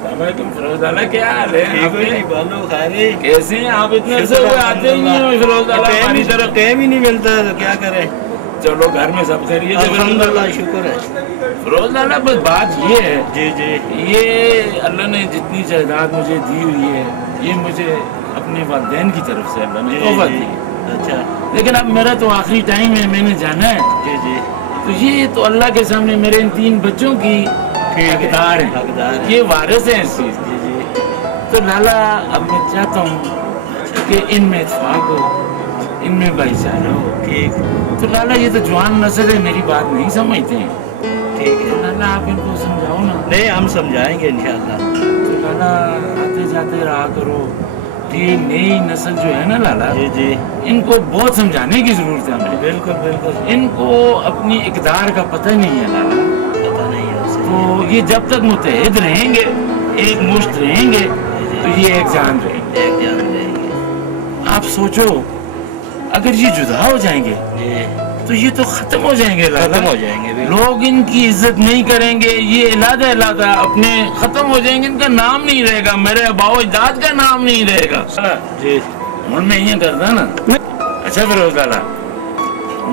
फिरोज़ क्या हाल है? कैसे हैं आप? इतने से हुए आते ही नहीं हो फिरोज़? हमारी तरफ टाइम ही नहीं मिलता तो क्या करें। चलो घर में सब खैरियत है? अल्हम्दुलिल्लाह, शुक्र है। फिरोज़ बस बात ये है, जी जी, ये अल्लाह ने जितनी जायदाद मुझे दी हुई है, ये मुझे अपने वालिदैन की तरफ से अल्लाह ने तोहफा दी। अच्छा, लेकिन अब मेरा तो आखिरी टाइम है, मैंने जाना है। जी जी, तो ये तो अल्लाह के सामने मेरे इन 3 बच्चों की हकदार है, ये वारिस हैं इस चीज़। जी जी, तो लाला अब मैं चाहता हूँ कि इनमें इत्फाक हो, इनमें भाईचारा हो। ठीक तो लाला ये तो जवान नस्ल है, मेरी बात नहीं समझते हैं। ठीक है। तो लाला आप इनको समझाओ ना। नहीं, हम समझाएंगे इंशाअल्लाह। तो लाला आते जाते रहा करो कि नई नस्ल जो है ना लाला, जी जी, इनको बहुत समझाने की जरूरत है हमें। बिल्कुल बिल्कुल, इनको अपनी इकदार का पता नहीं है लाला। पता नहीं है उसे। तो ये जब तक मुत्तहिद रहेंगे, एक मुश्त रहेंगे, तो ये एक जान रहेंगे। एक जान रहेंगे। आप सोचो, अगर ये जुदा हो जाएंगे जी, तो ये तो खत्म हो जाएंगे लाला। खत्म हो जाएंगे बिल्कुल। लोग इनकी इज्जत नहीं करेंगे, ये इलादा इलादा अपने खत्म हो जाएंगे, इनका नाम नहीं रहेगा, मेरे अबाओ अजदाद का नाम नहीं रहेगा। जी, और मैं ये करता ना। अच्छा फिरोज लाला,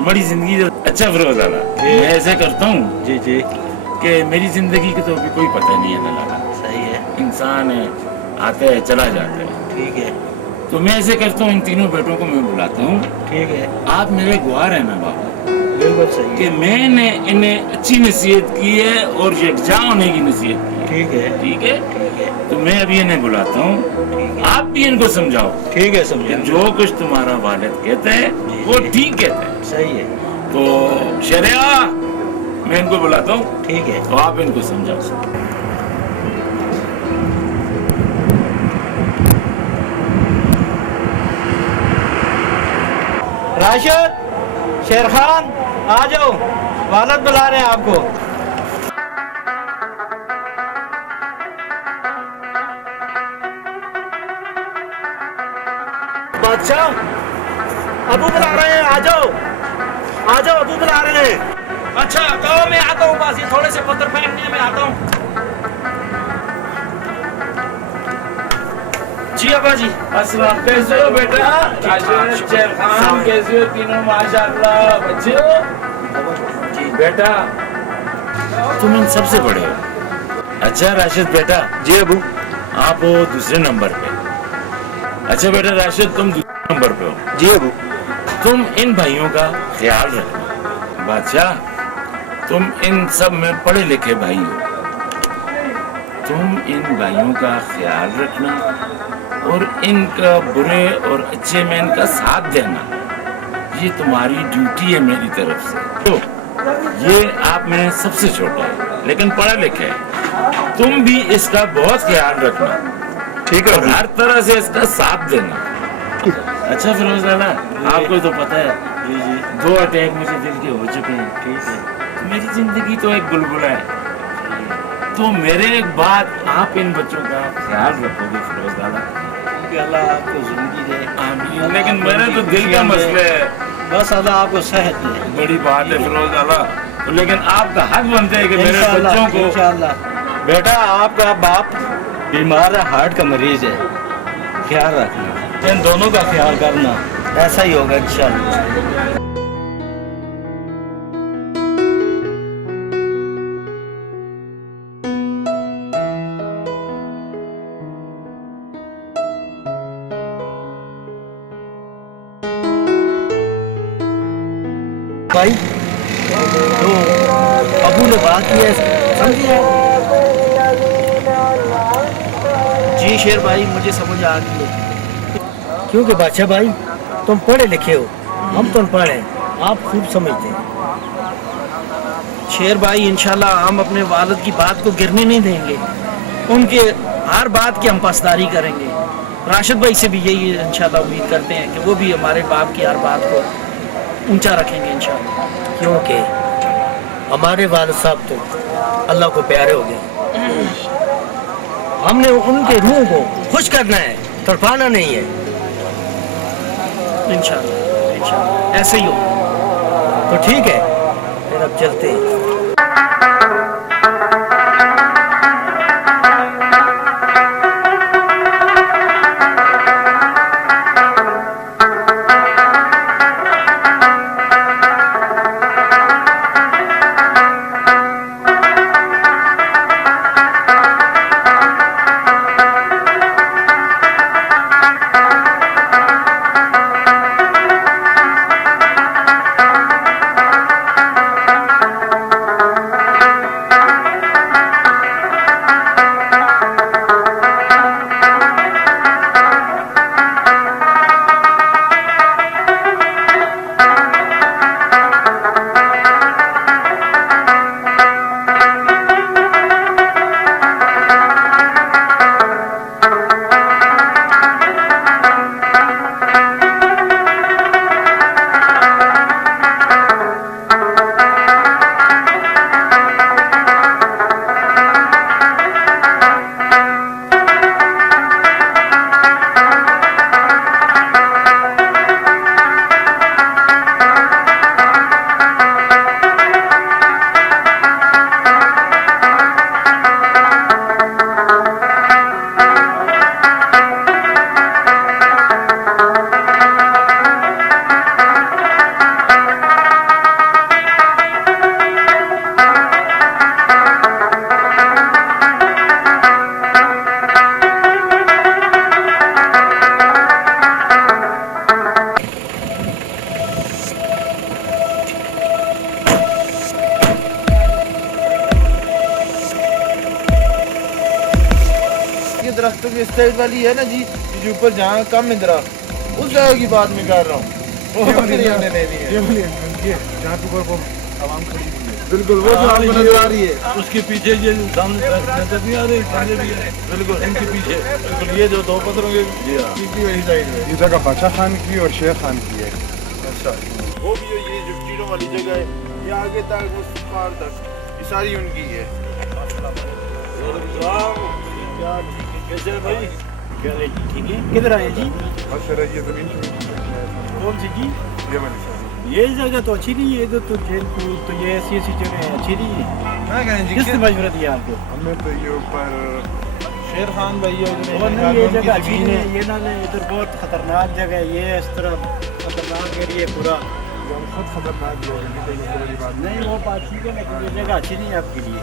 बड़ी जिंदगी अच्छा फिरोज लाला, मैं ऐसे करता हूँ जी जी, कि मेरी जिंदगी की तो अभी कोई पता नहीं है ना लाला। सही है। इंसान है, आता है चला जाता है। ठीक है, तो मैं ऐसे करता हूँ, इन तीनों बेटों को मैं बुलाता हूँ। ठीक है, आप मेरे गुआर है ना बाबा, बिल्कुल सही कि है। मैंने इन्हें अच्छी नसीहत की है और यकजा होने की नसीहत की है। ठीक है, ठीक है, ठीक है, तो मैं अभी इन्हें बुलाता हूँ, ठीक है, आप भी इनको समझाओ ठीक है, कि समझेंगे। जो कुछ तुम्हारा वालिद कहता है वो ठीक कहता है। सही है। तो शरिया, मैं इनको बुलाता हूँ, ठीक है, तो आप इनको समझाओ। राशिद, शेर खान, आ जाओ, वालद बुला रहे हैं आपको। बादशाह, अबू बुला रहे हैं, आ जाओ, आ जाओ, अबू बुला रहे हैं। अच्छा तो मैं आता हूँ, बस ये थोड़े से पत्थर फेंकने हैं, मैं आता हूँ। जी अब्बा जी। अस्सलाम, कैसे हो बेटा? राशिद, शेर खान, कैसे हो तीनों? माशाअल्लाह बच्चे हो। जी बेटा तुम इन सबसे बड़े हो। अच्छा राशिद बेटा। जी अबू। आप हो दूसरे नंबर पे। अच्छा बेटा राशिद, तुम दूसरे नंबर पे हो। जी अबू। तुम इन भाइयों का ख्याल रखना। बादशाह, तुम इन सब में पढ़े लिखे भाई हो, तुम इन भाइयों का ख्याल रखना और इनका बुरे और अच्छे में इनका साथ देना, ये तुम्हारी ड्यूटी है मेरी तरफ से। तो ये आप में सबसे छोटा है लेकिन पढ़ा लिखा है, तुम भी इसका बहुत ख्याल रखना, ठीक है, और हर तरह से इसका साथ देना। अच्छा फिरोज लाला, आपको तो पता है जी जी, 2 अटैक मुझे दिल के हो चुके हैं। ठीक है, मेरी जिंदगी तो एक बुलबुला है। तो मेरे एक बात, आप इन बच्चों का ख्याल रखोगे फिरोज लाला? अल्लाह आपको जिंदगी दे। आमीन। लेकिन मेरे तो दिल का मसला है। बस अल्लाह आपको सेहत दे। बड़ी बात है फिरोज लाला, तो लेकिन आपका हक बनता है कि मेरे बच्चों को। इंशाअल्लाह। बेटा, आपका बाप बीमार है, हार्ट का मरीज है, ख्याल रखना, इन दोनों का ख्याल करना, ऐसा ही होगा इंशाअल्लाह। भाई, तो अबू ने बात की है, समझिए। जी शेर भाई, मुझे समझ आ गई है। क्योंकि बादशाह भाई, तुम पढ़े लिखे हो, हम तो अनपढ़ हैं, आप खूब समझते हैं। शेर भाई, इंशाल्लाह हम अपने वालिद की बात को गिरने नहीं देंगे, उनके हर बात की हम पासदारी करेंगे। राशिद भाई से भी यही इंशाल्लाह उम्मीद करते हैं कि वो भी हमारे बाप की हर बात को ऊंचा रखेंगे इंशाल्लाह। क्योंकि हमारे वालिद साहब तो अल्लाह को प्यारे हो गए, हमने उनके रूह को खुश करना है, तड़पाना नहीं है। इंशाल्लाह इंशाल्लाह ऐसे ही हो। तो ठीक है, फिर अब चलते हैं। के दरख्तों की साइड वाली है ना जी, जो ऊपर जहाँ कम है दरख्त, उस जगह की बात मैं कर रहा हूँ। वो हमने लेनी है जहाँ पे वो आवाम खड़ी हुई है, बिल्कुल, वो जो आपको नजर आ रही है उसके पीछे ये सामने नजर नहीं आ रहे, सामने भी है, बिल्कुल इनके पीछे बिल्कुल, ये जो दो पत्थरों के पीछे वही साइड में ये जगह बादशाह खान की और शेर खान की है। अच्छा, वो भी है, ये जो टीरों वाली जगह है, ये आगे तक वो सुखार तक ये सारी उनकी है। कैसे है भाई? क्या है जी? ठीक है। किधर आए जी? बस सर ये जमीन कौन सी जी? ये वाली सर ये जगह तो अच्छी नहीं है, इधर तो जेल कूद तो ये ऐसी जगह है, अच्छी नहीं है। मैं कहें जी किसने मशवरा दिया आपको? हमें तो ये ऊपर शेर खान भाई है, और नहीं, ये जगह अच्छी नहीं है, ये ना ले, इधर बहुत खतरनाक जगह है, ये इस तरह खतरनाक एरिया पूरा। हम खुद खतरनाक लोग हैं, तो ये बड़ी बात नहीं वो बात ठीक है, लेकिन ये जगह अच्छी नहीं है आपके लिए।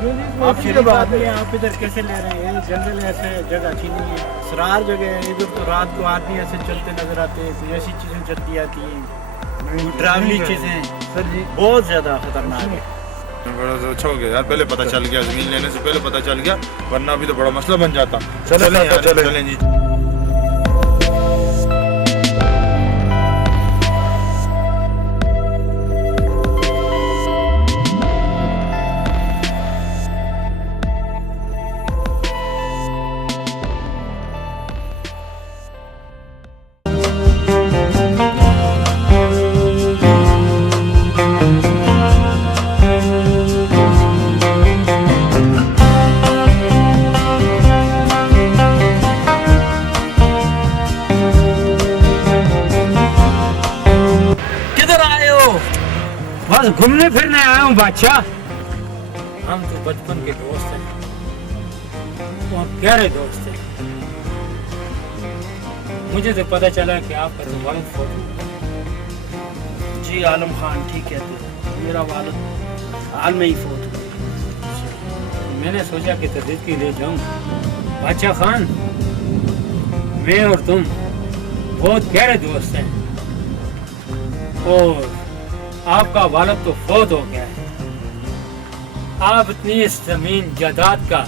आप आप शरीफ आदमी हैं, आप इधर कैसे ले रहे हैं? ये जंगल है, ऐसे जगह अच्छी नहीं है, सरार जगह है। इधर तो रात को आदमी ऐसे चलते नजर आते हैं, कोई ऐसी चीजें चलती आती हैं, ट्रैवली चीजें सर जी। बहुत ज्यादा खतरनाक है। बड़ा अच्छा हो गया यार, पहले पता चल गया, जमीन लेने से पहले पता चल गया, वरना अभी तो बड़ा मसला बन जाता। चलें यार, चलें। चलें जी। किधर आए हो? बस घूमने फिरने आया हूँ बादशाह। हम तो बचपन के दोस्त हैं, तो हम गहरे दोस्त हैं। मुझे तो पता चला कि आपका तो वालिद फौत हो गया। जी आलम खान ठीक कहते हो, मेरा वालिद हाल में ही फौत हुआ। तो मैंने सोचा कि तस्दीक के ले जाऊं। बादशाह खान, मैं और तुम बहुत गहरे दोस्त हैं, और आपका वालिद तो फौत हो गया है। आप इतनी इस जमीन जायदाद का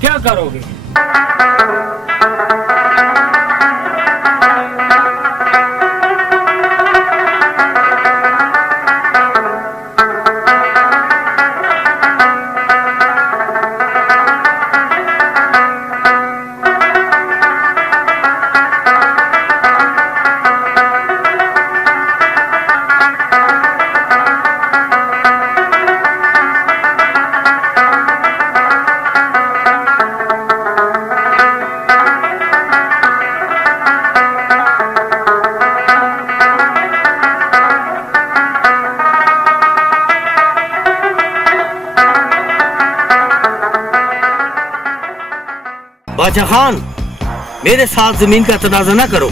क्या करोगे? बादशाह खान, मेरे साथ जमीन का तनाजा ना करो।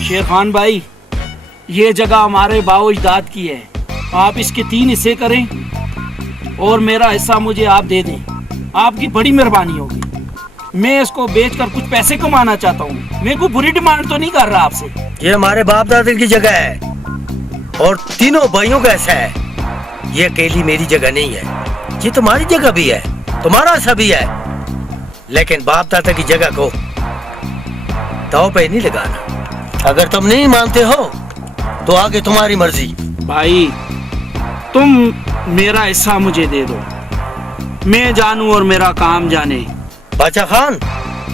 शेर खान भाई, ये जगह हमारे बाओ अजदाद की है, आप इसके 3 हिस्से करें और मेरा हिस्सा मुझे आप दे दें। आपकी बड़ी मेहरबानी होगी। मैं इसको बेचकर कुछ पैसे कमाना चाहता हूँ, मैं कोई बुरी डिमांड तो नहीं कर रहा आपसे। ये हमारे बाप दादा की जगह है और तीनों भाइयों का ऐसा है। ये अकेली मेरी जगह नहीं है, ये तुम्हारी जगह भी है, तुम्हारा सा भी है, लेकिन बाप दादा की जगह को दांव पे नहीं लगाना। अगर तुम नहीं मानते हो तो आगे तुम्हारी मर्जी। भाई, तुम मेरा हिस्सा मुझे दे दो, मैं जानूं और मेरा काम जाने। बादशाह खान,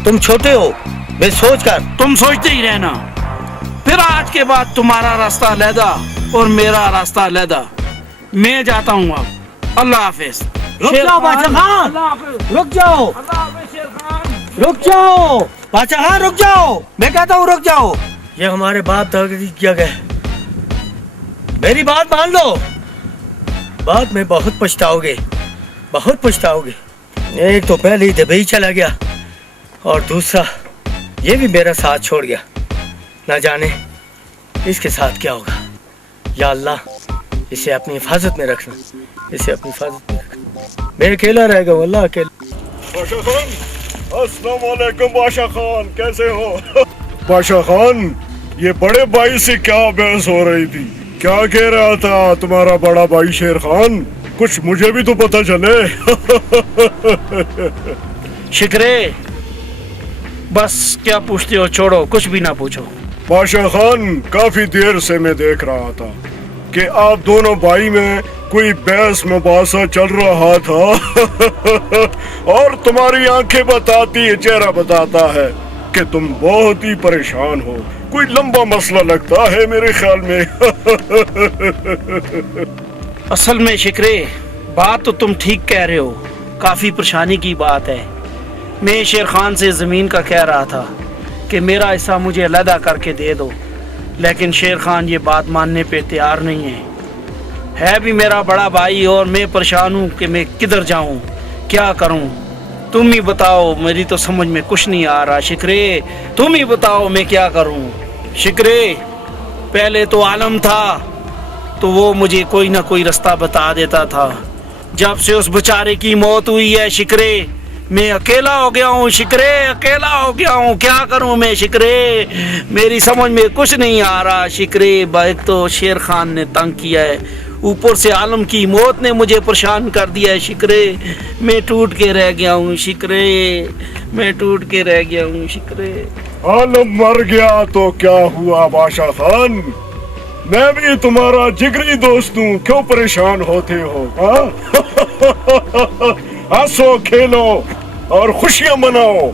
तुम छोटे हो, मैं सोच कर। तुम सोचते ही रहना, फिर आज के बाद तुम्हारा रास्ता अलहदा और मेरा रास्ता अलहदा। मैं जाता हूँ अब, अल्लाह हाफिज। रुक जाओ बादशाह खान, रुक जाओ, रुक जाओ बादशाह खान, रुक जाओ, मैं कहता हूँ रुक जाओ। ये हमारे बाप दादा की जगह है, मेरी बात मान लो, बाद में बहुत पछताओगे, बहुत पछताओगे। एक तो पहले ही दुबई चला गया और दूसरा ये भी मेरा साथ छोड़ गया, ना जाने इसके साथ क्या होगा। या अल्लाह, इसे अपनी हिफाजत में रखना, इसे अपनी हिफाजत में रखना। मैं अकेला रहेगा, अल्लाह अकेला। बादशाह खान, अस्सलाम वालेकुम बादशाह खान, कैसे हो? बादशाह खान, ये बड़े भाई से क्या बहस हो रही थी? क्या कह रहा था तुम्हारा बड़ा भाई शेर खान? कुछ मुझे भी तो पता चले। शिकरे, बस क्या पूछते हो, छोड़ो, कुछ भी ना पूछो। बादशाह खान, काफी देर से मैं देख रहा था कि आप दोनों भाई में कोई बहस मुबासा चल रहा था और तुम्हारी आंखें बताती है, चेहरा बताता है कि तुम बहुत ही परेशान हो। कोई लंबा मसला लगता है मेरे ख्याल में। असल में शिकरे, बात तो तुम ठीक कह रहे हो, काफी परेशानी की बात है। मैं शेर खान से जमीन का कह रहा था कि मेरा हिस्सा मुझे अलहदा करके दे दो, लेकिन शेर खान ये बात मानने पे तैयार नहीं है भी मेरा बड़ा भाई, और मैं परेशान हूँ कि मैं किधर जाऊँ, क्या करूँ। तुम ही बताओ, मेरी तो समझ में कुछ नहीं आ रहा शिकरे, तुम ही बताओ मैं क्या करूँ। शिकरे, पहले तो आलम था तो वो मुझे कोई ना कोई रास्ता बता देता था। जब से उस बेचारे की मौत हुई है शिकरे, मैं अकेला हो गया हूँ शिकरे, अकेला हो गया हूँ। क्या करूँ मैं शिकरे, मेरी समझ में कुछ नहीं आ रहा शिकरे। एक तो शेर खान ने तंग किया है, ऊपर से आलम की मौत ने मुझे परेशान कर दिया है शिकरे। मैं टूट के रह गया हूँ शिकरे, मैं टूट के रह गया हूँ शिकरे। आलम मर गया तो क्या हुआ बादशाह खान, मैं भी तुम्हारा जिगरी दोस्त हूँ, क्यों परेशान होते हो? हंसो, खेलो और खुशियां मनाओ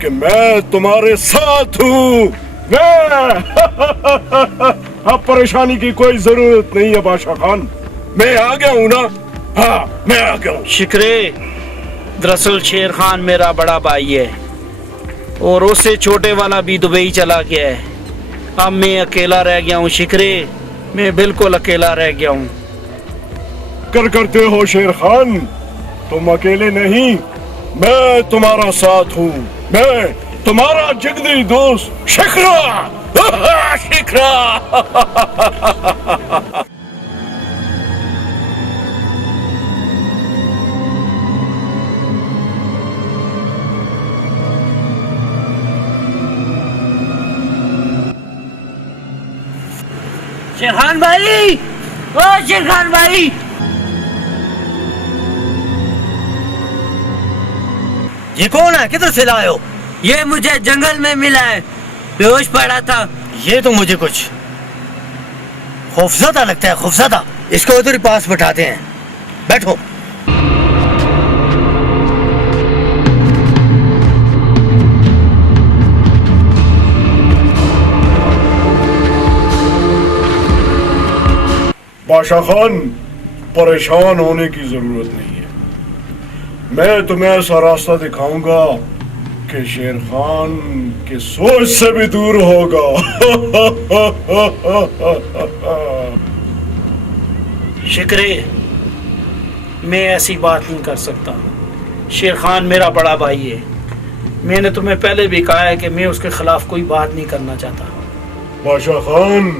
कि मैं तुम्हारे साथ हूँ। अब परेशानी की कोई जरूरत नहीं है बादशाह खान, मैं आ गया हूँ ना। हाँ, मैं आ गया हूँ। शिकरे, दरअसल शेर खान मेरा बड़ा भाई है और उससे छोटे वाला भी दुबई चला गया है। अब मैं अकेला रह गया हूँ शिकरे, मैं बिल्कुल अकेला रह गया हूँ। कर करते हो शेर खान, तुम अकेले नहीं, मैं तुम्हारा साथ हूँ, मैं तुम्हारा जिगरी दोस्त शिखरा। शिखरा। शेरखान भाई, ओ शेरखान भाई, ये कौन है, किधर से लाए हो? ये मुझे जंगल में मिला है, बेहोश पड़ा था। ये तो मुझे कुछ खौफजदा लगता है, खौफजदा। इसको उधर ही पास बैठाते हैं, बैठो। बादशाह खान, परेशान होने की जरूरत नहीं है, मैं तुम्हें ऐसा रास्ता दिखाऊंगा कि शेर खान की सोच से भी दूर होगा। शिकरे, मैं ऐसी बात नहीं कर सकता। शेर खान मेरा बड़ा भाई है, मैंने तुम्हें पहले भी कहा है कि मैं उसके खिलाफ कोई बात नहीं करना चाहता। बादशाह खान,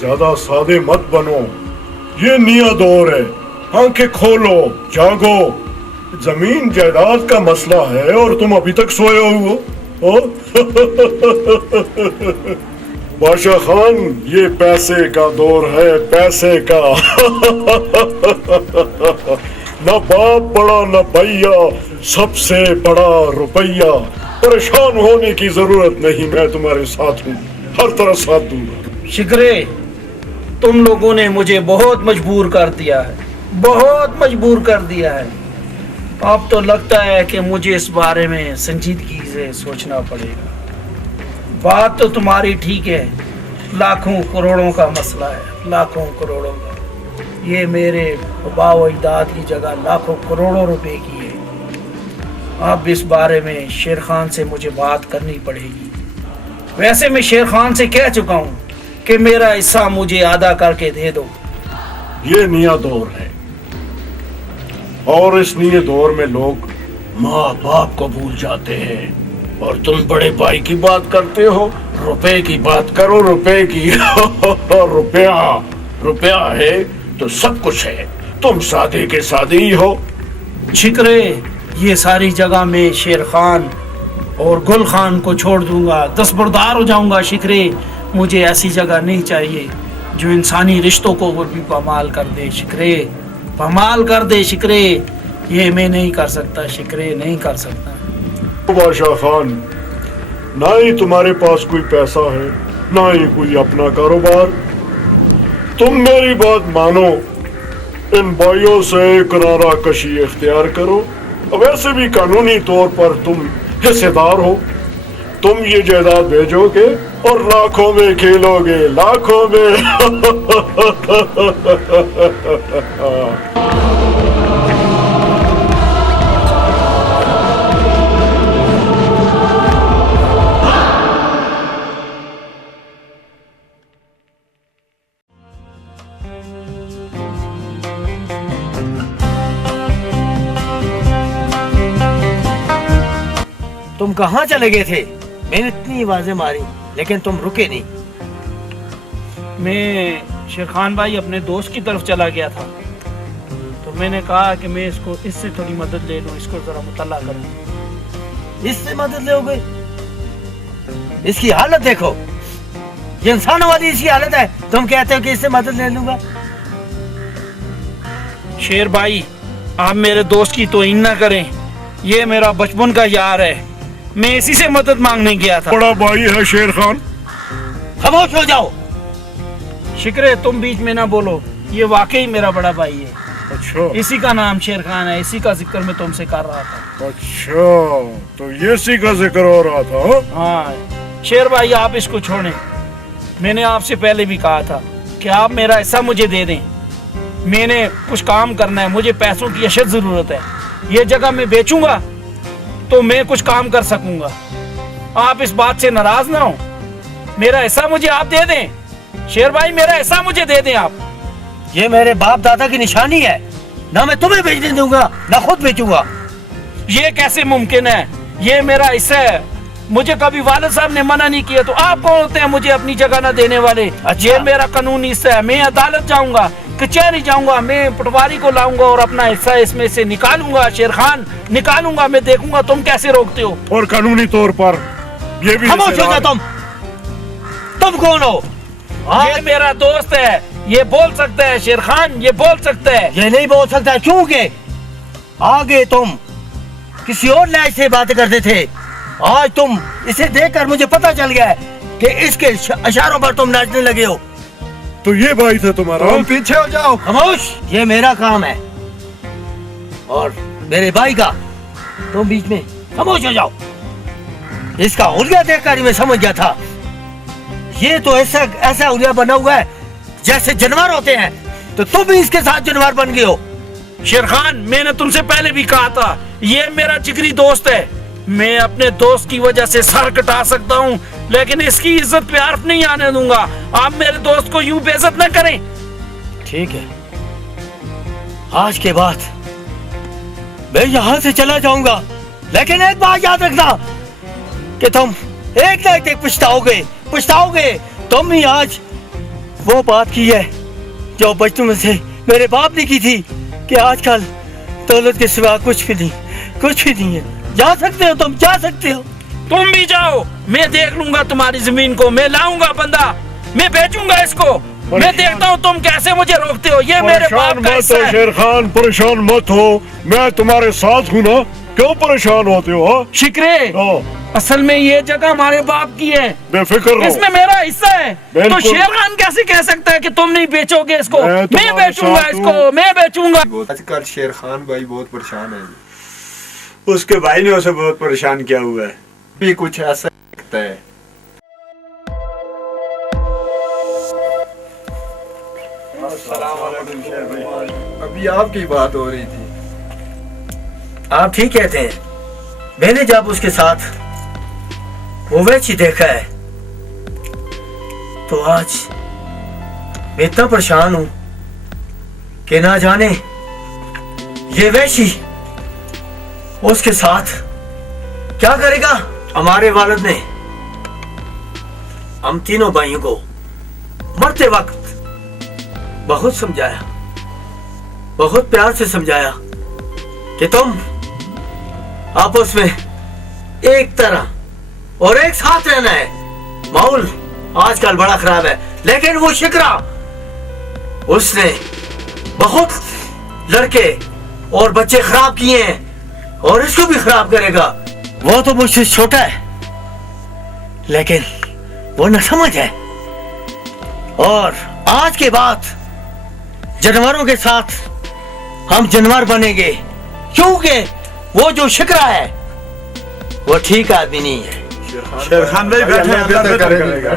ज्यादा सादे मत बनो, ये नया दौर है, आंखें खोलो, जागो। जमीन जायदाद का मसला है और तुम अभी तक सोए हो। बादशाह खान, ये पैसे का दौर है, पैसे का। न बाप बड़ा न भैया, सबसे बड़ा रुपया। परेशान होने की जरूरत नहीं, मैं तुम्हारे साथ हूँ, हर तरह साथ दूंगा। शिकरे, तुम लोगों ने मुझे बहुत मजबूर कर दिया है, बहुत मजबूर कर दिया है। अब तो लगता है कि मुझे इस बारे में संजीदगी से सोचना पड़ेगा। बात तो तुम्हारी ठीक है, लाखों करोड़ों का मसला है, लाखों करोड़ों का। ये मेरे बाबा अजदाद की जगह लाखों करोड़ों रुपए की है। अब इस बारे में शेर खान से मुझे बात करनी पड़ेगी। वैसे मैं शेर खान से कह चुका हूँ कि मेरा हिस्सा मुझे आधा करके दे दो। ये नया दौर है और इस नए दौर में लोग माँ बाप को भूल जाते हैं और तुम बड़े भाई की बात करते हो। रुपए की बात करो, रुपए की। रुपया, रुपया है तो सब कुछ है, तुम सादे के सादे ही हो। शिकरे, ये सारी जगह में शेर खान और गुल खान को छोड़ दूंगा, दस्तबरदार हो जाऊंगा। शिकरे, मुझे ऐसी जगह नहीं चाहिए जो इंसानी रिश्तों को भी पामाल कर दे। शिकरे, पामाल कर दे। शिकरे, ये मैं नहीं कर सकता। शिकरे, नहीं कर सकता। बादशाह खान, ना ही तुम्हारे पास कोई पैसा है, ना ही कोई अपना कारोबार। तुम मेरी बात मानो, इन भाइयों से किनारा कशी इख्तियार करो। वैसे भी कानूनी तौर पर तुम हिस्सेदार हो। तुम ये जायदाद भेजोगे और लाखों में खेलोगे, लाखों में। तुम कहाँ चले गए थे? मैंने इतनी आवाजें मारी लेकिन तुम रुके नहीं। मैं शेर खान भाई अपने दोस्त की तरफ चला गया था, तो मैंने कहा कि मैं इससे थोड़ी मदद ले लूं, इसको जरा मुतल्ला करूं। इससे मदद लोगे? इसकी हालत देखो, ये इंसानों वाली इसकी हालत है, तुम कहते हो कि इससे मदद ले लूंगा। शेर भाई, आप मेरे दोस्त की तौहीन ना करें, ये मेरा बचपन का यार है, मैं इसी से मदद मांगने गया था। बड़ा भाई है शेर खान। खामोश हो जाओ। शिक्रे, तुम बीच में ना बोलो, ये वाकई मेरा बड़ा भाई है। अच्छा, इसी का नाम शेर खान है, इसी का जिक्र मैं तुमसे कर रहा था। अच्छा, तो ये इसी का जिक्र हो रहा था। हाँ शेर भाई, आप इसको छोड़ें। मैंने आपसे पहले भी कहा था कि आप मेरा हिस्सा मुझे दे दें। मैंने कुछ काम करना है, मुझे पैसों की अशद जरूरत है। ये जगह मैं बेचूंगा तो मैं कुछ काम कर सकूंगा। आप इस बात से नाराज ना हो, मेरा हिस्सा मुझे आप दे दें। शेर भाई, मेरा हिस्सा मुझे दे दें आप। ये मेरे बाप दादा की निशानी है, ना मैं तुम्हें बेचने दूंगा ना खुद बेचूंगा। ये कैसे मुमकिन है? ये मेरा हिस्सा है, मुझे कभी वालिद साहब ने मना नहीं किया, तो आप कौन होते हैं मुझे अपनी जगह ना देने वाले? अच्छा। ये मेरा कानूनी हिस्सा है, मैं अदालत जाऊंगा, कचहरी जाऊंगा, मैं पटवारी को लाऊंगा और अपना हिस्सा इसमें से निकालूंगा। शेर खान, निकालूंगा, मैं देखूंगा तुम कैसे रोकते हो। और कानूनी तौर पर ये भी खामोश हो जाओ तुम कौन हो? ये मेरा दोस्त है, ये बोल सकता है। शेर खान, ये बोल सकता है। ये नहीं बोल सकता क्योंकि आगे तुम किसी और लहज से बातें करते थे, आज तुम इसे देखकर मुझे पता चल गया है कि इसके इशारों पर तुम नाचने लगे हो। तो ये भाई था तुम्हारा। तुम पीछे हो जाओ। खामोश, ये मेरा काम है और मेरे भाई का, तुम बीच में खामोश हो जाओ। इसका हुलिया देखकर ही मैं समझ गया था, ये तो ऐसा हुलिया बना हुआ है जैसे जानवर होते हैं, तो तुम भी इसके साथ जानवर बन गए हो। शेर खान, मैंने तुमसे पहले भी कहा था, ये मेरा जिगरी दोस्त है। मैं अपने दोस्त की वजह से सर कटा सकता हूँ, लेकिन इसकी इज्जत पे हर्फ नहीं आने दूंगा। आप मेरे दोस्त को यूं बेइज्जत न करें। ठीक है, आज के बाद मैं यहाँ से चला जाऊंगा, लेकिन एक बात याद रखना कि तुम एक ना एक पछताओगे। तुम ही आज वो बात की है जो बचपन में से मेरे बाप ने की थी कि आजकल दौलत के सिवा कुछ भी नहीं है। जा सकते हो, तुम जा सकते हो। तुम भी जाओ, मैं देख लूंगा तुम्हारी जमीन को, मैं लाऊंगा बंदा, मैं बेचूंगा इसको। मैं देखता हूँ तुम कैसे मुझे रोकते हो, ये मेरे बाप का हिस्सा है। शेर खान, परेशान मत हो, मैं तुम्हारे साथ हूँ ना, क्यों परेशान होते हो? हाँ? शिक्रे, असल में ये जगह हमारे बाप की है, बेफिक्र रहो, इसमें मेरा हिस्सा है। तो शेर खान कैसे कह सकता है कि तुम नहीं बेचोगे इसको? मैं बेचूंगा इसको, मैं बेचूंगा। आजकल शेर खान भाई बहुत परेशान है, उसके भाई ने उसे बहुत परेशान किया हुआ है, भी कुछ ऐसा लगता है। अभी आपकी बात हो रही थी। आप ठीक कहते हैं, मैंने जब उसके साथ वो वैसी देखा है तो आज मैं इतना परेशान हूं कि ना जाने ये वैसी उसके साथ क्या करेगा। हमारे वालिद ने हम तीनों भाइयों को मरते वक्त बहुत समझाया, बहुत प्यार से समझाया कि तुम आपस में एक तरह और एक साथ रहना है। माहौल आजकल बड़ा खराब है, लेकिन वो शिकरा उसने बहुत लड़के और बच्चे खराब किए हैं और इसको भी खराब करेगा। वो तो मुझसे छोटा है, लेकिन वो न समझ है। और आज के बाद जानवरों के साथ हम जानवर बनेंगे, क्योंकि वो जो शिकरा है वो ठीक आदमी नहीं है। शेर खान भाई बैठे अंदर करेगा।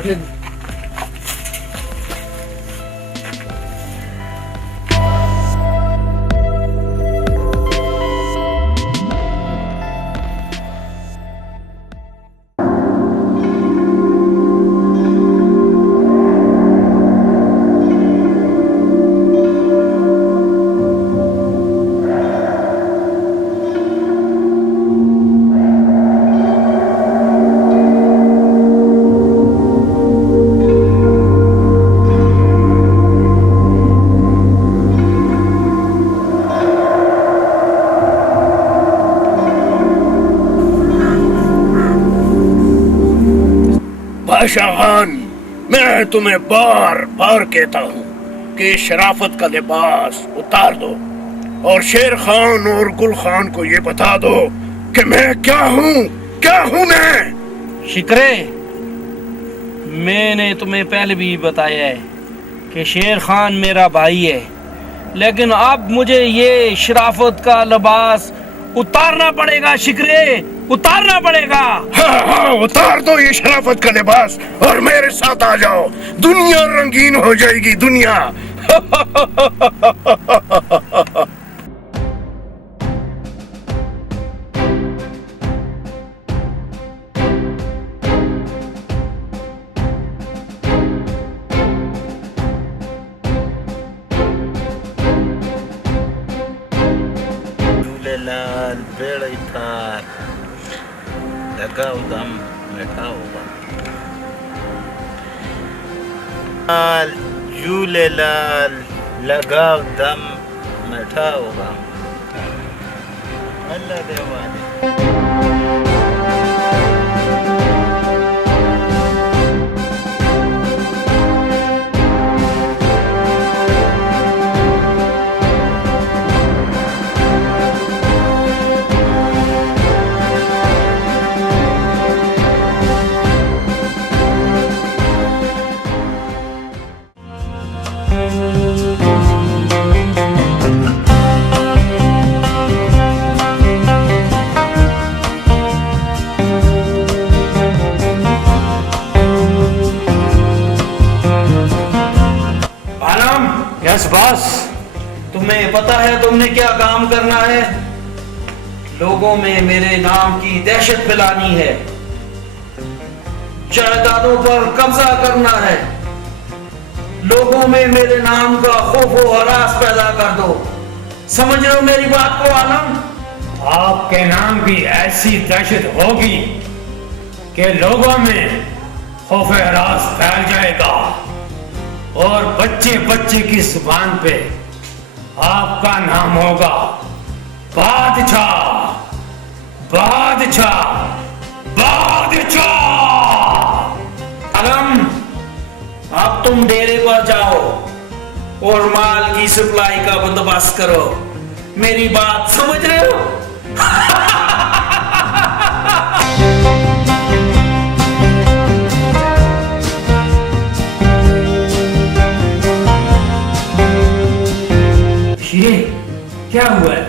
बादशाह खान, मैं तुम्हें बार बार कहता हूँ कि शराफत का लिबास उतार दो और शेर खान और गुल खान को ये बता दो कि मैं क्या हूँ मैं। शिकरे, मैंने तुम्हें पहले भी बताया है कि शेर खान मेरा भाई है, लेकिन अब मुझे ये शराफत का लिबास उतारना पड़ेगा। शिकरे, उतारना पड़ेगा। हाँ, उतार दो ये शराफत का लिबास और मेरे साथ आ जाओ। दुनिया रंगीन हो जाएगी, दुनिया। झूलेलाल बेड़ी पार लगाओ दम बैठा होगा। झूलेलाल लगाओ दम बैठा होगा। अल्लाह देवाने। यस बॉस, तुम्हें पता है तुमने क्या काम करना है? लोगों में मेरे नाम की दहशत फैलानी है, जायदादों पर कब्जा करना है, लोगों में मेरे नाम का खौफ व हरास पैदा कर दो। समझ रहे हो मेरी बात को आलम? आपके नाम की ऐसी दहशत होगी कि लोगों में खौफ हरास फैल जाएगा और बच्चे बच्चे की जुबान पे आपका नाम होगा बादशाह, बादशाह, बादशाह। आलम, अब तुम डेरे पर जाओ और माल की सप्लाई का बंदोबस्त करो। मेरी बात समझ रहे हो? क्या हुआ है?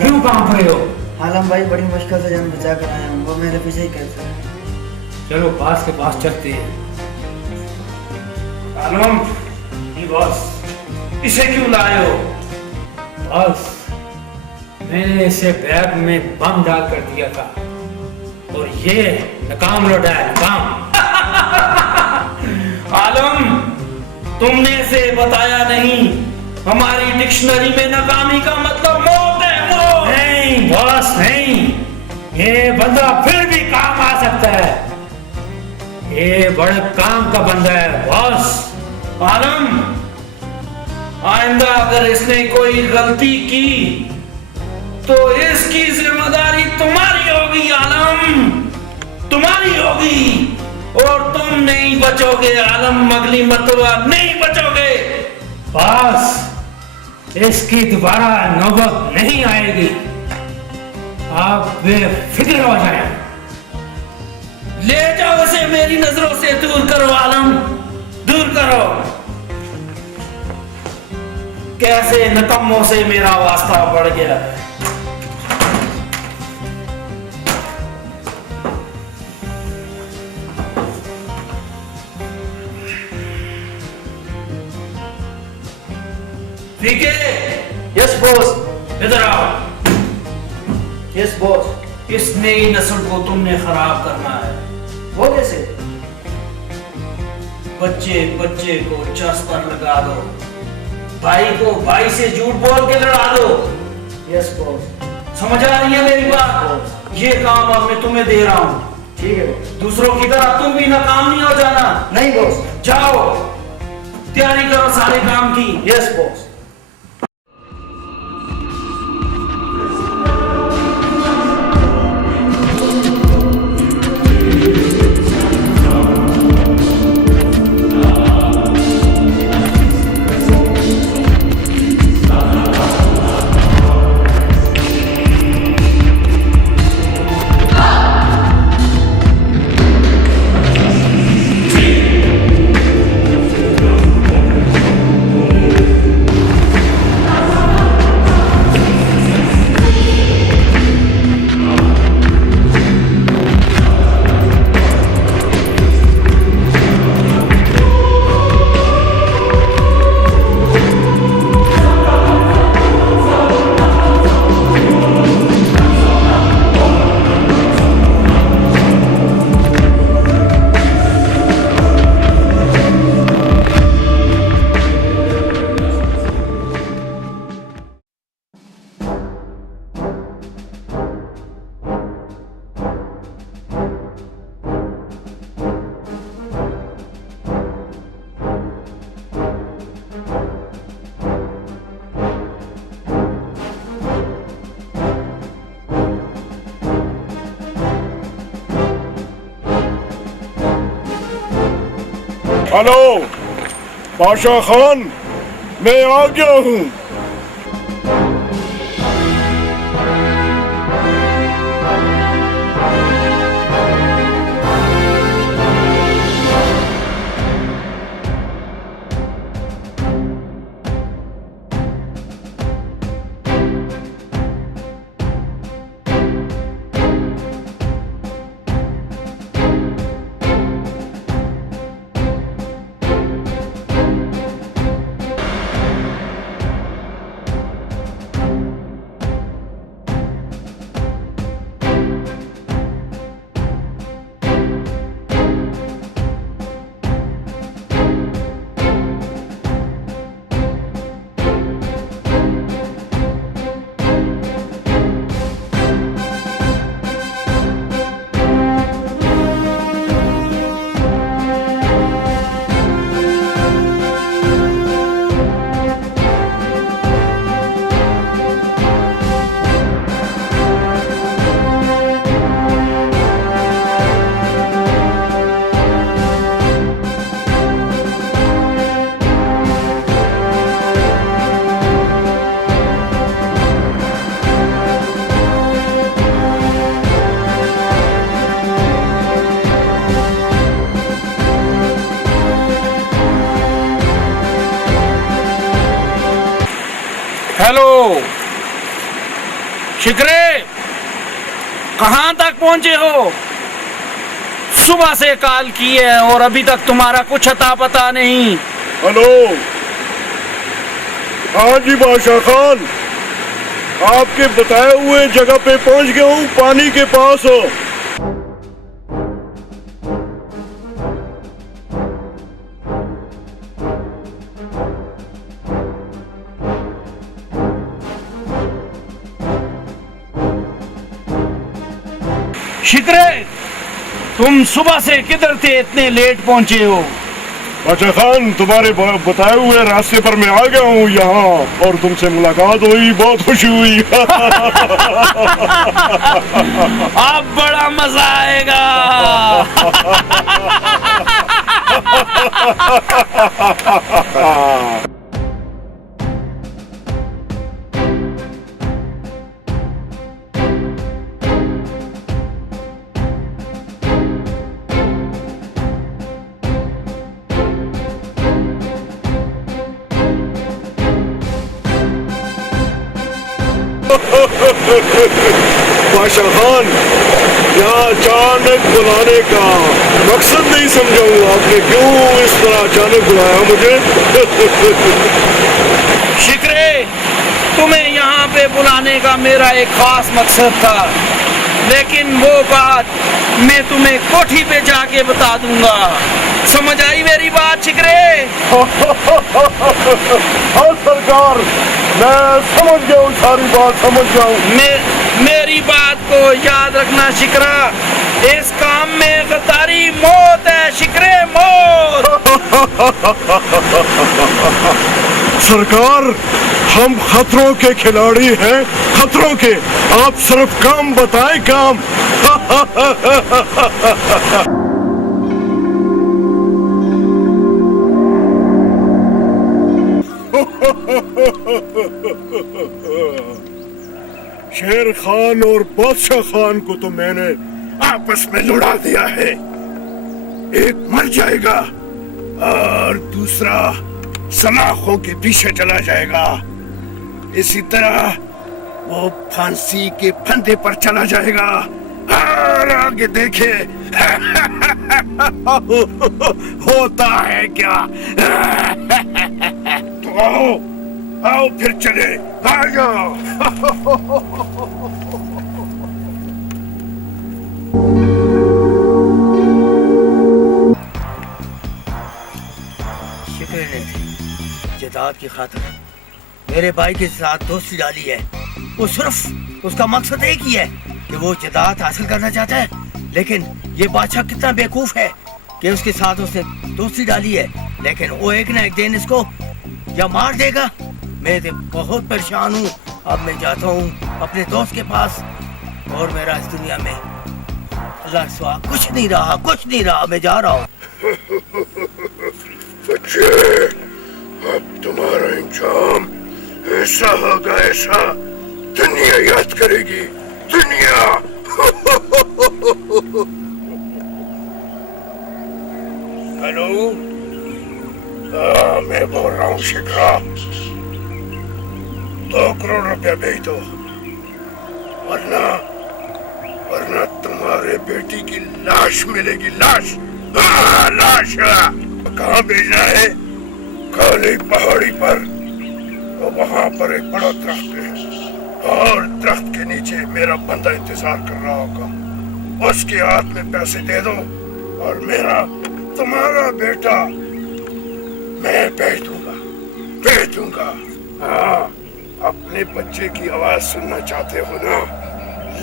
क्यों कांप रहे हो? आलम भाई बड़ी मुश्किल से जान बचा कर आए हैं, वो मेरे पीछे ही करते हैं। चलो बास के पास चलते हैं। आलम, बॉस, इसे क्यों लाए हो? बॉस, मैंने इसे बैग में बम डाल कर दिया था और ये नाकाम लौटा है, नाकाम। आलम, तुमने इसे बताया नहीं, हमारी डिक्शनरी में नाकामी का मतलब मौत है, मौत। नहीं बॉस, नहीं, ये बंदा फिर भी काम आ सकता है। ये बड़े काम का बंदा है बॉस। आलम, आइंदा अगर इसने कोई गलती की तो इसकी जिम्मेदारी तुम्हारी होगी आलम, तुम्हारी होगी, और तुम नहीं बचोगे आलम, अगली मर्तबा नहीं बचोगे। बॉस, इसकी दोबारा नौबत नहीं आएगी, आप बेफिक्र हो जाएं। ले जाओ इसे मेरी नजरों से दूर करो आलम, दूर करो। कैसे नकम्मों से मेरा वास्ता बढ़ गया है। ठीक है, यस बॉस। इधर आओ। Yes boss. इस नई नस्ल को तुमने खराब करना है। वो कैसे? बच्चे बच्चे को चस पर लगा दो, भाई को भाई से झूठ बोल के लड़ा दो। Yes boss. समझ आ रही है मेरी बात? ये काम अब मैं तुम्हें दे रहा हूँ। ठीक है बॉस। दूसरों की तरह तुम भी नाकाम नहीं हो जाना। नहीं बॉस। जाओ, तैयारी करो सारे काम की। Yes boss. हेलो बादशाह खान, मैं आ गया हूँ। हेलो शिकरे, कहां तक पहुंचे हो? सुबह से कॉल की है और अभी तक तुम्हारा कुछ अता पता नहीं। हेलो, हाँ जी बादशाह खान, आपके बताए हुए जगह पे पहुंच गया हूँ, पानी के पास हो। शिकरे, तुम सुबह से किधर थे, इतने लेट पहुंचे हो? बादशाह खान, तुम्हारे बताए हुए रास्ते पर मैं आ गया हूँ यहाँ, और तुमसे मुलाकात हुई, बहुत खुशी हुई। अब बड़ा मजा आएगा। बादशाह खान, यहाँ अचानक बुलाने का मकसद नहीं समझा हूँ। आपने क्यों इस तरह अचानक बुलाया मुझे? शिकरे, तुम्हें यहाँ पे बुलाने का मेरा एक खास मकसद था, लेकिन वो बात मैं तुम्हें कोठी पे जाके बता दूंगा। समझ आई मेरी बात शिकरे? हाँ सरकार, मैं समझ गया हूँ, सारी बात समझ गया हूँ। मेरी बात को याद रखना शिकरा, इस काम में गद्दारी मौत है शिकरे, मौत। सरकार, हम खतरों के खिलाड़ी हैं, खतरों के। आप सिर्फ काम बताएं, काम। शेर खान और बादशाह खान को तो मैंने आपस में लड़ा दिया है। एक मर जाएगा और दूसरा सलाखों के पीछे चला जाएगा। इसी तरह वो फांसी के फंदे पर चला जाएगा। और आगे देखे होता है क्या। तो आओ आओ फिर चले, आ जाओ। शिकरे ने जदाद की खातिर मेरे भाई के साथ दोस्ती डाली है। वो सिर्फ उसका मकसद एक ही है कि वो जदाद हासिल करना चाहता है, लेकिन ये बादशाह कितना बेवकूफ है कि उसके साथ उसने दोस्ती डाली है, लेकिन वो एक ना एक दिन इसको या मार देगा। मैं तो बहुत परेशान हूँ। अब मैं जाता हूँ अपने दोस्त के पास, और मेरा इस दुनिया में अल्लाह सिवा कुछ नहीं रहा, कुछ नहीं रहा। मैं जा रहा हूँ। बच्चे, अब तुम्हारा इंजाम ऐसा होगा, ऐसा दुनिया याद करेगी, दुनिया। हेलो, मैं बोल रहा हूँ शिखरा, 2 करोड़ रुपया भेज दो, वरना तुम्हारे बेटी की लाश मिलेगी, लाश। हाँ, लाश। कहाँ भेजना है? काली पहाड़ी पर, और वहाँ पर एक बड़ा दरख्त है, और दरख्त के नीचे मेरा बंदा इंतजार कर रहा होगा। उसके हाथ में पैसे दे दो, और मेरा तुम्हारा बेटा मैं भेज दूंगा। हाँ, अपने बच्चे की आवाज सुनना चाहते हो ना?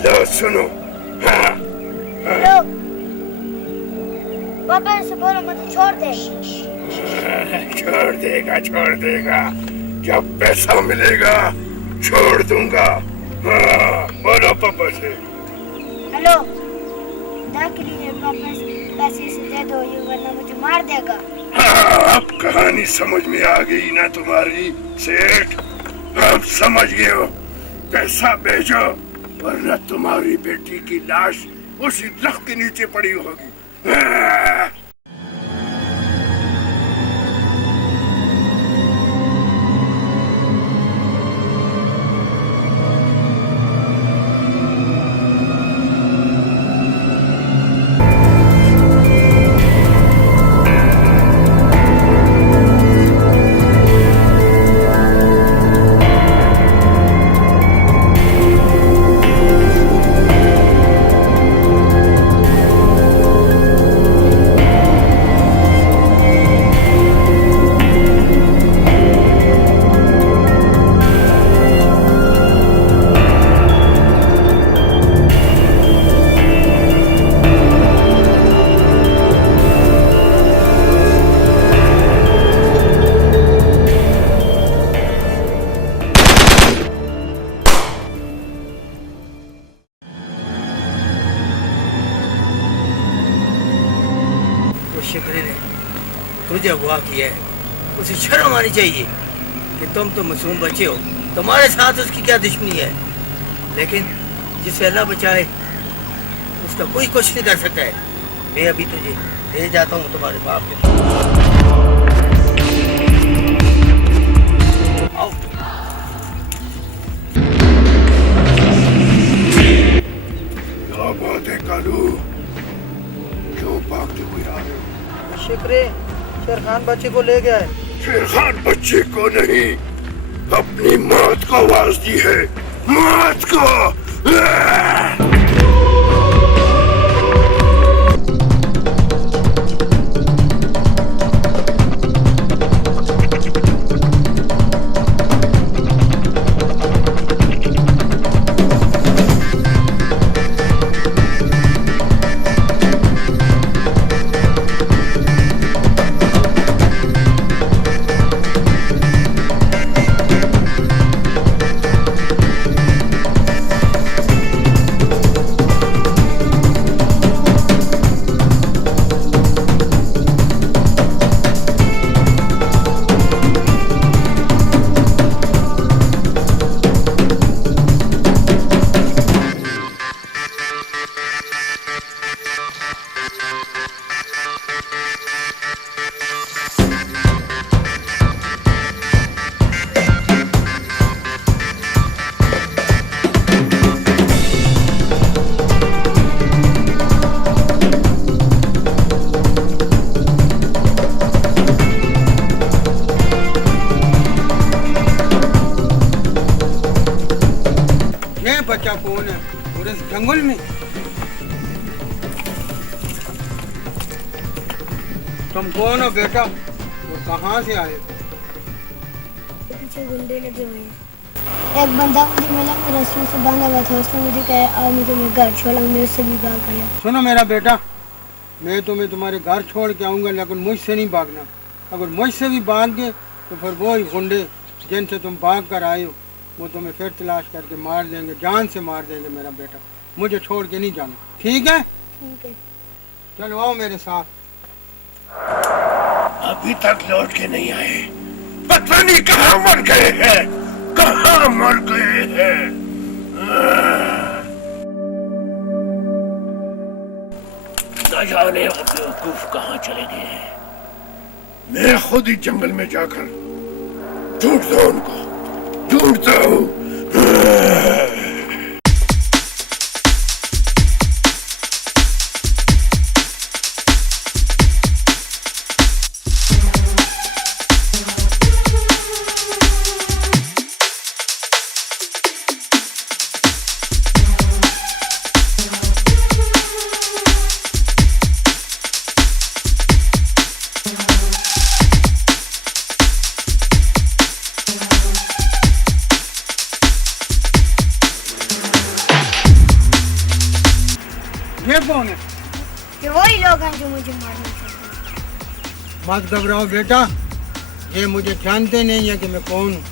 लो सुनो। हाँ, हाँ। पापा से बोलो मुझे छोड़ दे। छोड़ देगा। जब पैसा मिलेगा छोड़ दूंगा। हाँ, बोलो पापा से। हेलो, के लिए पापा पैसे से दे दो, ये वरना मुझे मार देगा। हाँ, अब कहानी समझ में आ गई ना तुम्हारी सेठ? अब समझ गए हो? पैसा भेजो, वरना तुम्हारी बेटी की लाश उसी दरख्त के नीचे पड़ी होगी। हाँ। शिकरे ने तुझे अगवा किया है, उसे शर्म आनी चाहिए कि तुम तो मासूम बच्चे हो, तुम्हारे साथ उसकी क्या दुश्मनी है। लेकिन जिसे अल्लाह बचाए उसका कोई कुछ नहीं कर सकता है। मैं अभी तुझे ले जाता हूँ तुम्हारे बाप के पास। आओ। क्या बात है कालू, क्यों भागते हुए आ रहे हो? शिकरे शेर खान बच्चे को ले गया है। शेर खान बच्चे को नहीं, अपनी मौत को आवाज दी है, मौत को। बच्चा कौन है पूरे जंगल में? तुम कौन हो बेटा और कहाँ से आए? पीछे गुंडे लगे हुए हैं। एक बंदा मुझे मिला, मैं रस्सियों से बांधा हुआ था, उसने मुझे कहा और मैं तुम्हें घर छोड़ा, मैं उससे भी भाग गया। सुनो मेरा बेटा, मैं तुम्हें तुम्हारे घर छोड़ के आऊँगा, लेकिन मुझसे नहीं भागना। अगर मुझसे भी भाग गए तो फिर वो ही गुंडे जिनसे तुम भाग कर आए हो वो तुम्हें फिर तलाश करके मार देंगे, जान से मार देंगे मेरा बेटा। मुझे छोड़ के नहीं जाना, ठीक है? ठीक है। चलो आओ मेरे साथ। अभी तक लौट के नहीं आए, पता नहीं कहाँ मर गए हैं, कहाँ मर गए हैं। न जाने वो बेवकूफ कहाँ चले गए हैं। मैं खुद ही जंगल में जाकर ढूंढता हूं उनको, ढूंढता हूँ। ये कौन है? ये वही लोग हैं जो मुझे मारना चाहते हैं। मत घबराओ बेटा, ये मुझे जानते नहीं है कि मैं कौन हूँ।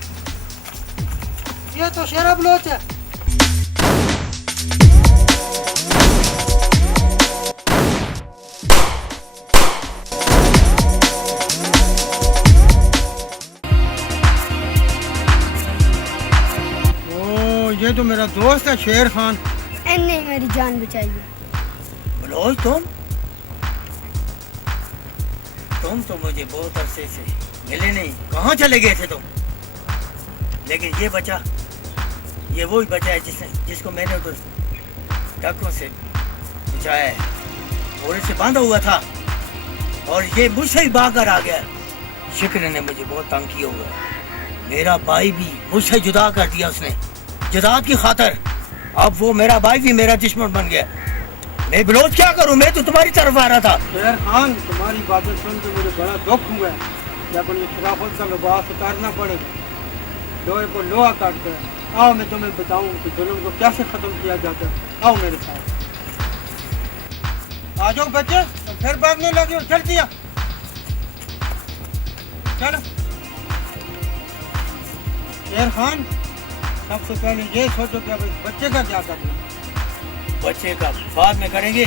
ये तो शेर बलोच है। ओ, ये तो मेरा दोस्त है शेर खान। इनने मेरी जान बचाई है। बलोच तुम तो मुझे बहुत अरसे से मिले नहीं, कहाँ चले गए थे तुम? लेकिन ये बचा, ये वही बचा है जिसको मैंने उधर डाकुओं से बचाया है। घोड़े से बांधा हुआ था और ये मुझसे ही भाग कर आ गया। शिकर ने मुझे बहुत तंग किया हुआ है। मेरा भाई भी मुझसे जुदा कर दिया उसने, जदाद की खातर। अब वो मेरा भाई भी मेरा दुश्मन बन गया। मैं बलोच क्या करूं, मैं तो तुम्हारी तरफ आ रहा था। शेर खान, तुम्हारी बातें सुन के मुझे बड़ा दुख हुआ है, लेकिन ये शराफत का लिबास उतारना पड़ेगा। लोहे को लोहा काटते हैं। आओ मैं तुम्हें बताऊं कि जुल्म को कैसे खत्म किया जाता है। आओ मेरे साथ। आ जाओ बच्चे, तो फिर भागने लगे हो, चल दिया। चलो शेर खान, सबसे पहले ये सोचो कि अब इस बच्चे का क्या करना। बच्चे का बाद में करेंगे,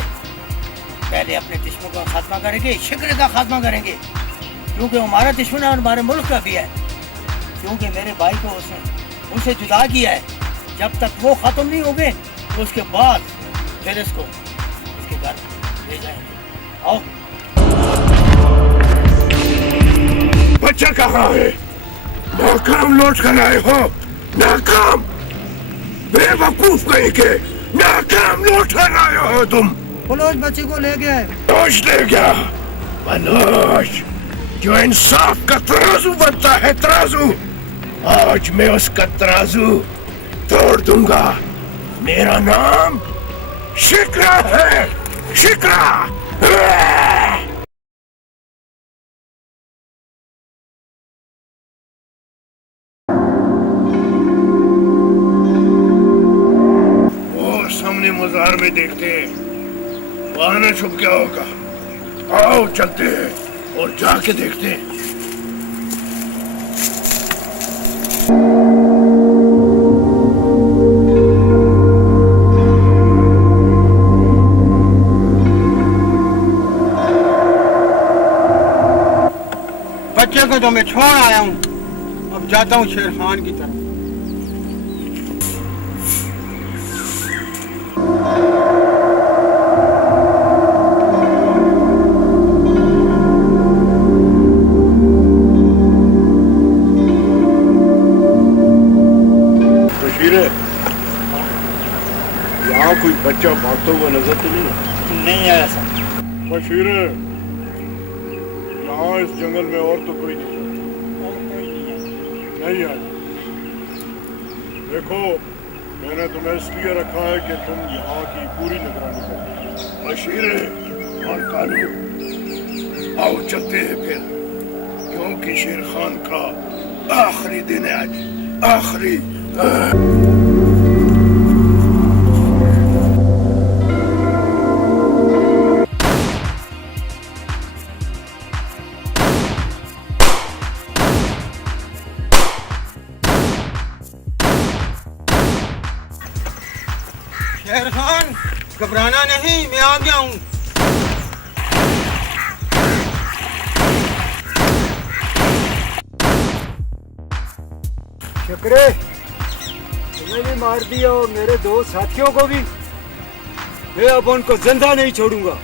पहले अपने दुश्मन का खात्मा करेंगे, शिकर का खात्मा करेंगे, क्योंकि हमारा दुश्मन है और हमारे मुल्क का भी है। क्योंकि मेरे भाई को उसने उनसे जुदा किया है। जब तक वो खत्म नहीं हो गए तो उसके बाद फिर इसको इसके घर ले जाएंगे। आओ। बच्चा कहाँ है? नाकाम लौट कर आए हो, नाकाम, बेवकूफ कहीं के। नाकाम लौट आए हो तुम। बलोच बच्चे को ले गया है। बलोच ले गया? बलोच जो इंसाफ का तराजू बनता है, तराजू, आज मैं उसका तराजू तोड़ दूंगा। मेरा नाम शिकरा है, शिकरा। वो सामने मजार में देखते हैं, वहां न छुप क्या होगा। आओ चलते हैं और जाके देखते हैं। बच्चे को तो मैं छोड़ आया हूँ, अब जाता हूँ शेर खान की तरफ। बशीरे, यहाँ कोई बच्चा भागता हुआ नजर तो नहीं आया सर। बशीरे, यहाँ इस जंगल में और तो कोई नहीं आया। देखो, मैंने तुम्हें इसलिए रखा है कि तुम यहाँ की पूरी निगरानी करो। बशीरे और कालू, आओ चलते हैं फिर, क्योंकि शेर खान का आखिरी दिन है आज, आखिरी। शेर खान, घबराना नहीं, मैं आ गया हूँ। शकरे, तुम्हें भी मार दिया और मेरे दो साथियों को भी। मैं अब उनको जिंदा नहीं छोड़ूंगा।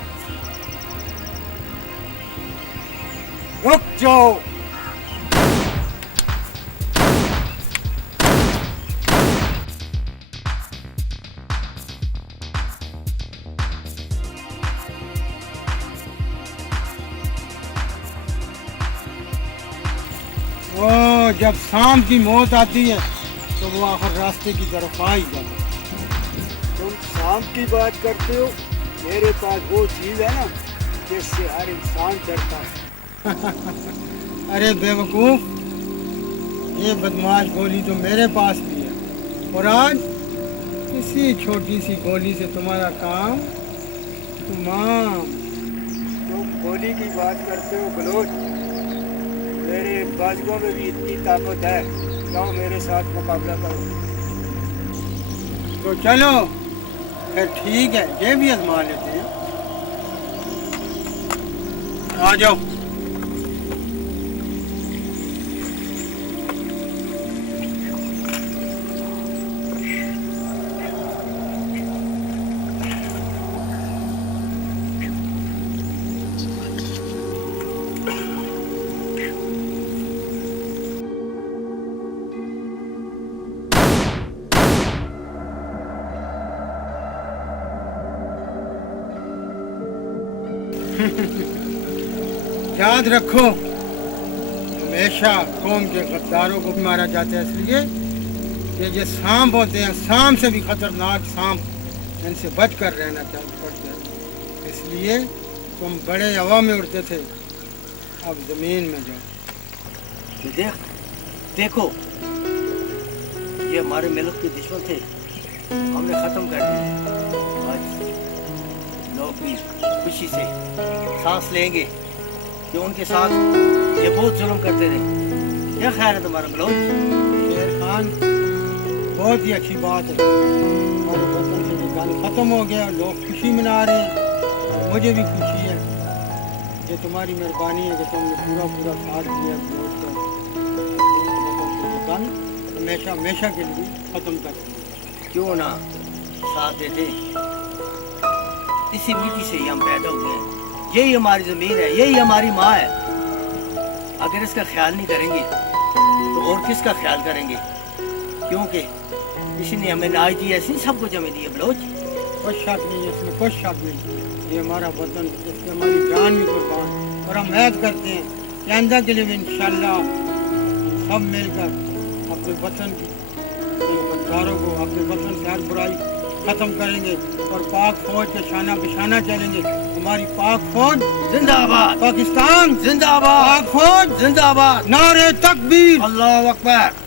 रुक जाओ। वो जब सांप की मौत आती है तो वो आखिर रास्ते की तरफ आ ही जाता। तुम सांप की बात करते हो, मेरे पास वो चीज है ना जिससे हर इंसान डरता है। अरे बेवकूफ, ये बदमाश गोली तो मेरे पास भी है, और आज इसी छोटी सी गोली से तुम्हारा काम तमाम। तुम गोली की बात करते हो बलोच, मेरे बाजुओं में भी इतनी ताकत है, जाओ मेरे साथ मुकाबला करो। तो चलो फिर ठीक है, ये भी आजमा लेते हैं। आ जाओ। याद रखो, हमेशा कौम के गद्दारों को मारा जाता है इसलिए कि ये सांप होते हैं, सांप से भी खतरनाक सांप, इनसे बच कर रहना पड़ता है। इसलिए तुम बड़े हवा में उड़ते थे, अब जमीन में जाओ। देखो, ये हमारे मुल्क के दुश्मन थे, हमने खत्म कर दिए। आज लोग भी खुशी से सांस लेंगे कि उनके साथ ये बहुत जुल्म करते थे। क्या ख्याल है तुम्हारा बलोच? शेर खान, बहुत ही अच्छी बात है, हमारे वतन से ये गन खत्म हो गया, लोग खुशी मना रहे हैं, और मुझे भी खुशी है। ये तुम्हारी मेहरबानी है कि तुमने पूरा पूरा साथ दिया। गन हमेशा हमेशा के लिए खत्म कर दिया। क्यों ना साथ देते, इसी मिट्टी से ही हम पैदा हुए हैं, यही हमारी जमीन है, यही हमारी माँ है। अगर इसका ख्याल नहीं करेंगे तो और किसका ख्याल करेंगे? क्योंकि इसने हमें नाज दी, ऐसी सब कुछ हमें दिया बलोच। कोई शक नहीं है, इसमें कोई शक नहीं। ये हमारा वतन, इसमें हमारी जान भी कुर्बान, और हम ऐद करते हैं कि आइंदा के लिए भी इंशाल्लाह सब मिलकर अपने वतन की गद्दारों को, अपने वतन से हर बुराई खत्म करेंगे और पाक फौज के शाना बिशाना चलेंगे। हमारी पाक फौज जिंदाबाद, पाकिस्तान जिंदाबाद, पाक फौज जिंदाबाद, नारे तकबीर, अल्लाहू अकबर।